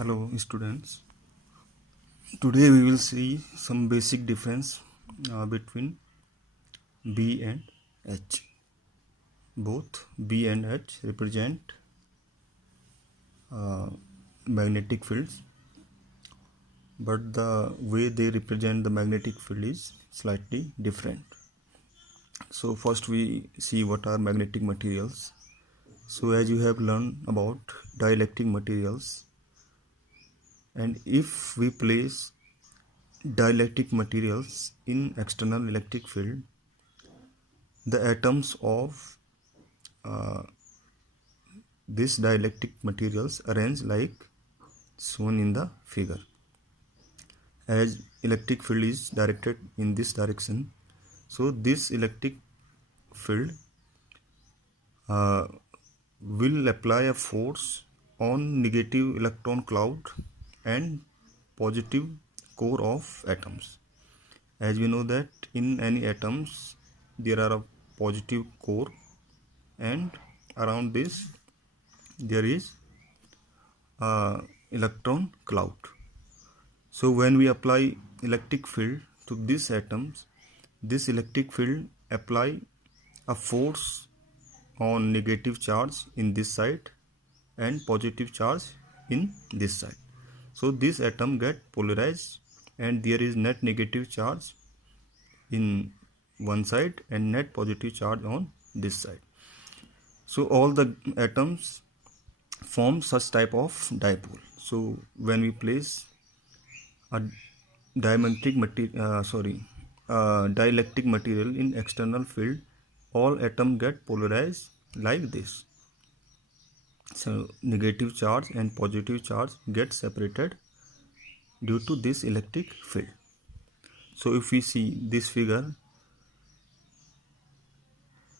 Hello students. Today we will see some basic difference between B and H. Both B and H represent magnetic fields, but the way they represent the magnetic field is slightly different. So first we see what are magnetic materials. So as you have learned about dielectric materials, and if we place dielectric materials in external electric field, the atoms of these dielectric materials arrange like shown in the figure. As electric field is directed in this direction, so this electric field will apply a force on negative electron cloud and positive core of atoms. As we know that in any atoms there are a positive core, and around this there is a electron cloud. So when we apply electric field to these atoms, this electric field apply a force on negative charge in this side and positive charge in this side. So this atom get polarized and there is net negative charge in one side and net positive charge on this side. So all the atoms form such type of dipole. So when we place a dielectric material in external field, all atoms get polarized like this. So negative charge and positive charge get separated due to this electric field. So if we see this figure,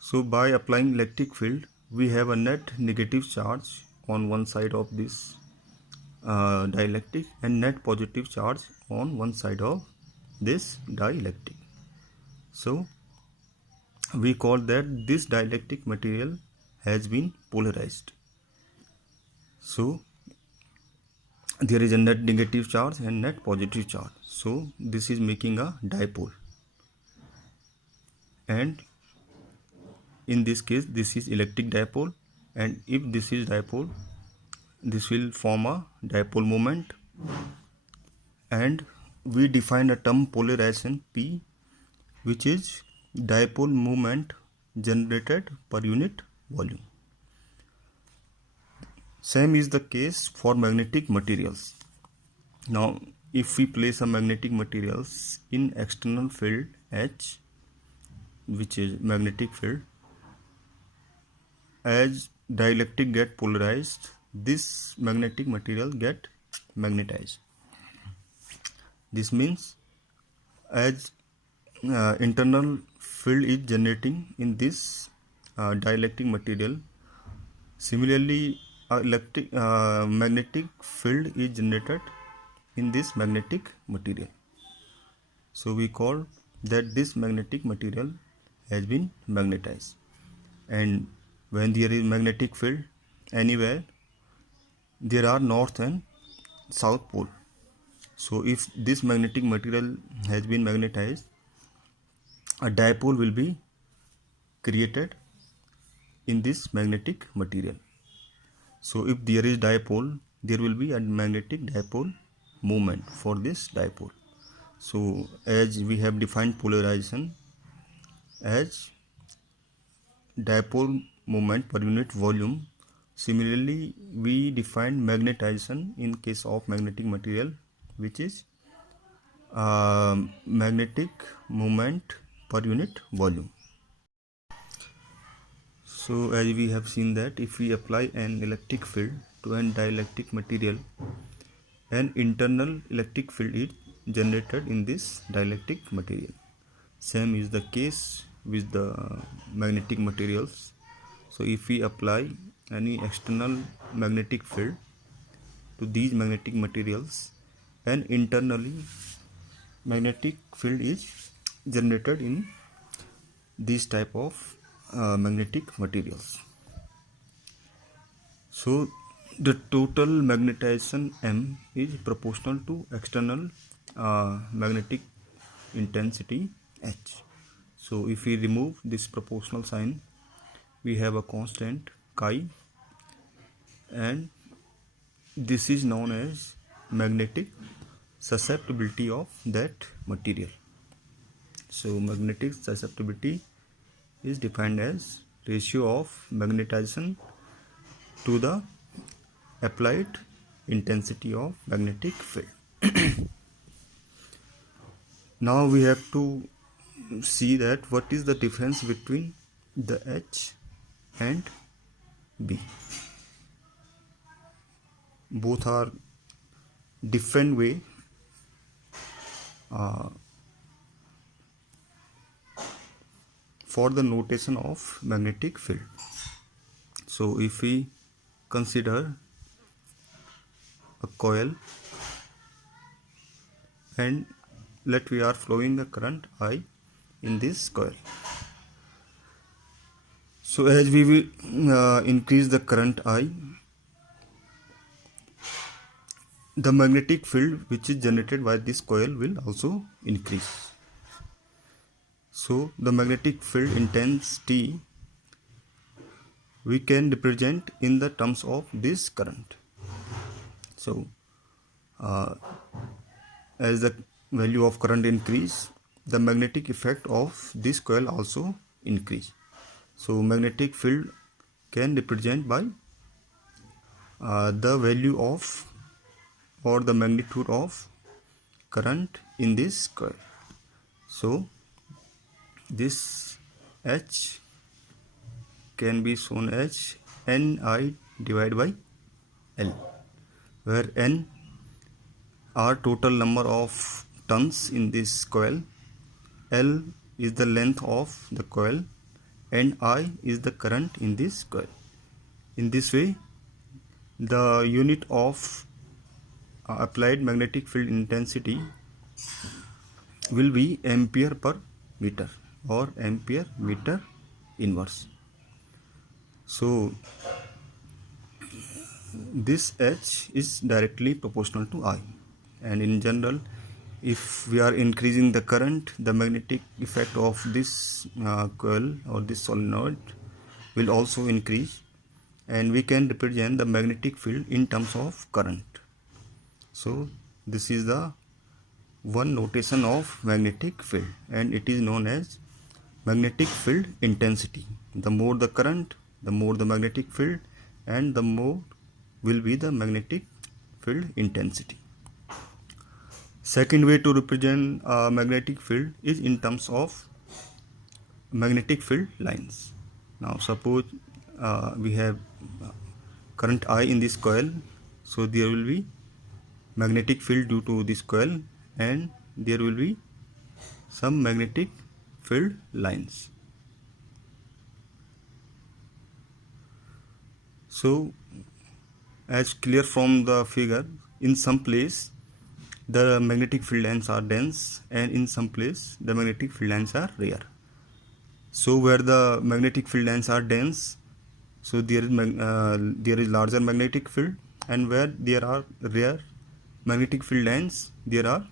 so by applying electric field, we have a net negative charge on one side of this dielectric and net positive charge on one side of this dielectric. So we call that this dielectric material has been polarized. So there is a net negative charge and net positive charge. So this is making a dipole, and in this case this is electric dipole, and if this is dipole, this will form a dipole moment, and we define a term polarization P, which is dipole moment generated per unit volume. Same is the case for magnetic materials. Now if we place a magnetic materials in external field H, which is magnetic field, as dielectric get polarized, this magnetic material get magnetized. This means as internal field is generating in this dielectric material, similarly magnetic field is generated in this magnetic material. So we call that this magnetic material has been magnetized. And when there is magnetic field anywhere, there are north and south pole. So if this magnetic material has been magnetized, a dipole will be created in this magnetic material. So if there is dipole, there will be a magnetic dipole moment for this dipole. So as we have defined polarization as dipole moment per unit volume, similarly we define magnetization in case of magnetic material, which is magnetic moment per unit volume. So as we have seen that if we apply an electric field to an dielectric material, an internal electric field is generated in this dielectric material. Same is the case with the magnetic materials. So if we apply any external magnetic field to these magnetic materials, and internally magnetic field is generated in this type of magnetic materials. So the total magnetization M is proportional to external magnetic intensity H. So if we remove this proportional sign, we have a constant chi, and this is known as magnetic susceptibility of that material. So magnetic susceptibility is defined as ratio of magnetization to the applied intensity of magnetic field. Now we have to see that what is the difference between the H and B. Both are different way for the notation of magnetic field. So if we consider a coil and let we are flowing the current I in this coil. So as we will increase the current I, the magnetic field which is generated by this coil will also increase. So the magnetic field intensity we can represent in the terms of this current. So as the value of current increase, the magnetic effect of this coil also increase. So magnetic field can represent by the value of or the magnitude of current in this coil. So this H can be shown as Ni divided by L, where N are total number of turns in this coil, L is the length of the coil, and I is the current in this coil. In this way, the unit of applied magnetic field intensity will be ampere per meter or ampere meter inverse. So this H is directly proportional to I, and in general, if we are increasing the current, the magnetic effect of this coil or this solenoid will also increase, and we can represent the magnetic field in terms of current. So this is the one notation of magnetic field, and it is known as magnetic field intensity. The more the current, the more the magnetic field, and the more will be the magnetic field intensity. Second way to represent a magnetic field is in terms of magnetic field lines. Now suppose we have current I in this coil, so there will be magnetic field due to this coil, and there will be some magnetic field lines. So as clear from the figure, in some place the magnetic field lines are dense, and in some place the magnetic field lines are rare. So where the magnetic field lines are dense, so there is larger magnetic field, and where there are rare magnetic field lines, there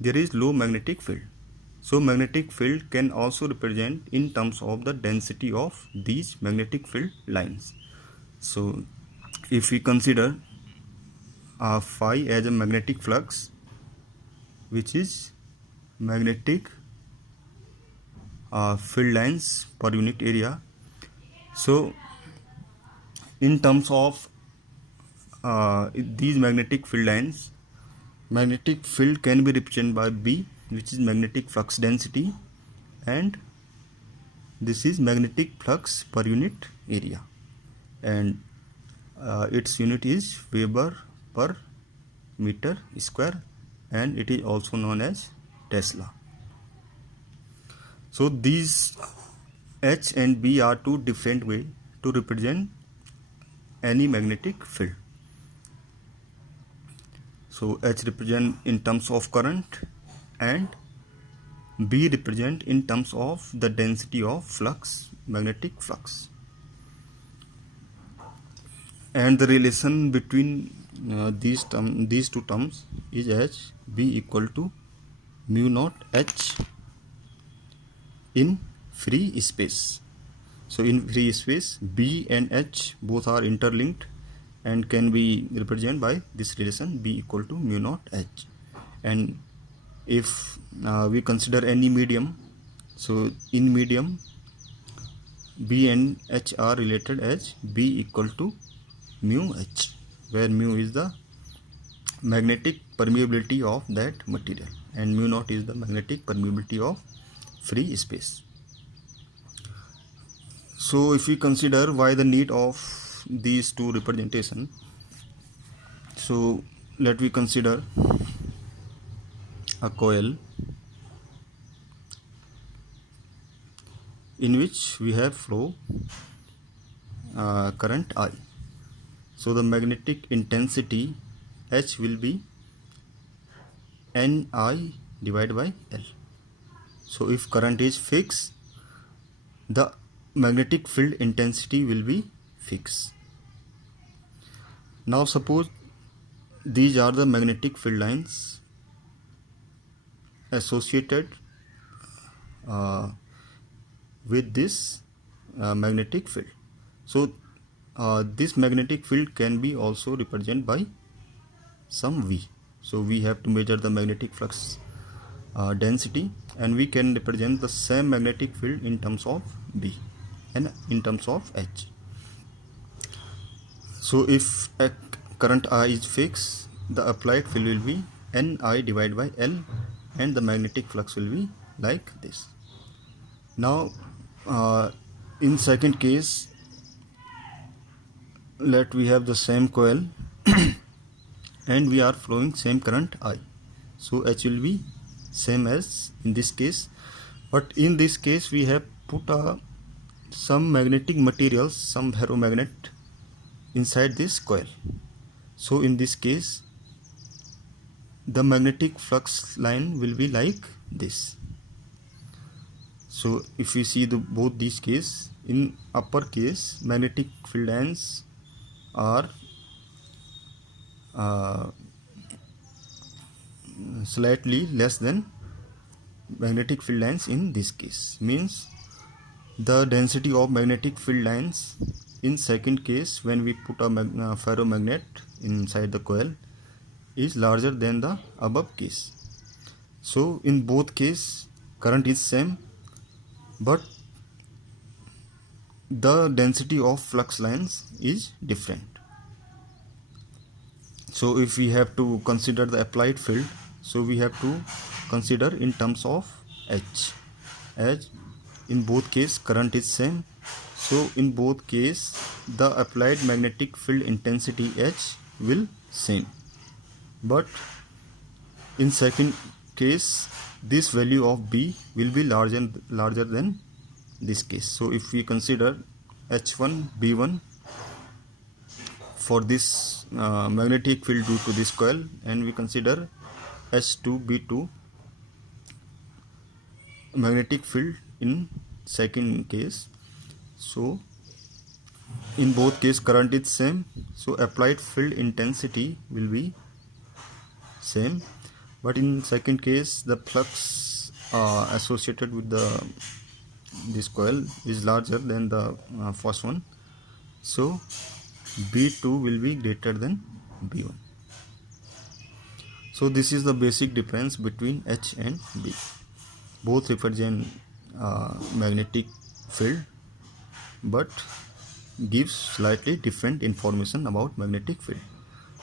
is low magnetic field. So magnetic field can also represent in terms of the density of these magnetic field lines. So if we consider phi as a magnetic flux, which is magnetic field lines per unit area, so in terms of these magnetic field lines, magnetic field can be represented by B, which is magnetic flux density, and this is magnetic flux per unit area, and its unit is Weber per meter square, and it is also known as Tesla. So these H and B are two different ways to represent any magnetic field. So H represent in terms of current, and B represent in terms of the density of flux, magnetic flux. and the relation between these two terms is as B equal to mu naught H in free space. So in free space, B and H both are interlinked and can be represented by this relation B equal to mu naught H. And if we consider any medium, so in medium B and H are related as B equal to mu H, where mu is the magnetic permeability of that material and mu naught is the magnetic permeability of free space. So if we consider why the need of these two representation, so let we consider a coil in which we have flow current I. So the magnetic intensity H will be Ni divided by L. So if current is fixed, the magnetic field intensity will be fixed. Now suppose these are the magnetic field lines associated with this magnetic field. So this magnetic field can be also represented by some V. So we have to measure the magnetic flux density, and we can represent the same magnetic field in terms of B and in terms of H. So if a current I is fixed, the applied field will be Ni divided by L and the magnetic flux will be like this. Now in second case, let we have the same coil and we are flowing same current I. So H will be same as in this case, but in this case we have put some magnetic materials, some ferromagnet inside this coil. So in this case the magnetic flux line will be like this. So if we see both these cases, in upper case magnetic field lines are slightly less than magnetic field lines in this case, means the density of magnetic field lines in second case when we put a ferromagnet inside the coil is larger than the above case. So in both case current is same, but the density of flux lines is different. So if we have to consider the applied field, so we have to consider in terms of H, as in both case current is same. So in both case the applied magnetic field intensity H will same, but in second case this value of B will be larger than this case. So if we consider H1 B1 for this magnetic field due to this coil, and we consider H2 B2 magnetic field in second case, so in both case current is same, so applied field intensity will be same, but in second case the flux associated with this coil is larger than the first one, so B2 will be greater than B1. So this is the basic difference between H and B. Both represent magnetic field but gives slightly different information about magnetic field.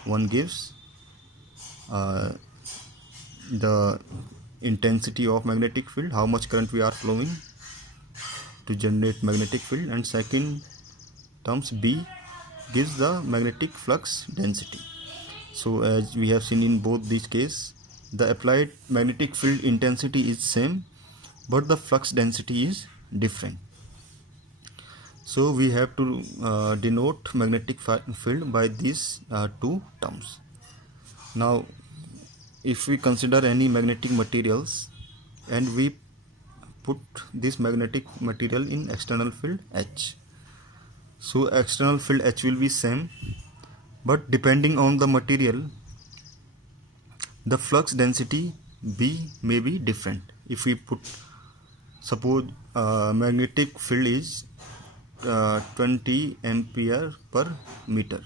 One gives the intensity of magnetic field, how much current we are flowing to generate magnetic field, and second terms B gives the magnetic flux density. So as we have seen in both these cases, the applied magnetic field intensity is same but the flux density is different. So we have to denote magnetic field by these two terms. Now if we consider any magnetic materials and we put this magnetic material in external field H, So external field H will be same, but depending on the material, the flux density B may be different. If we put, suppose magnetic field is 20 ampere per meter.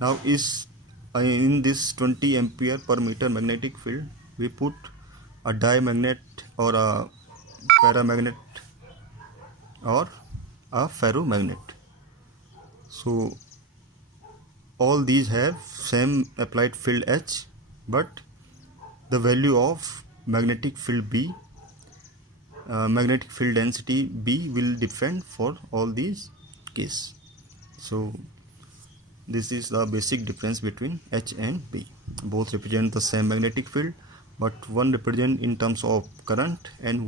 Now is in this 20 ampere per meter magnetic field, we put a diamagnet or a paramagnet or a ferromagnet. So all these have same applied field H, but the value of magnetic field B, magnetic field density B will different for all these cases. So this is the basic difference between H and B. Both represent the same magnetic field, but one represent in terms of current and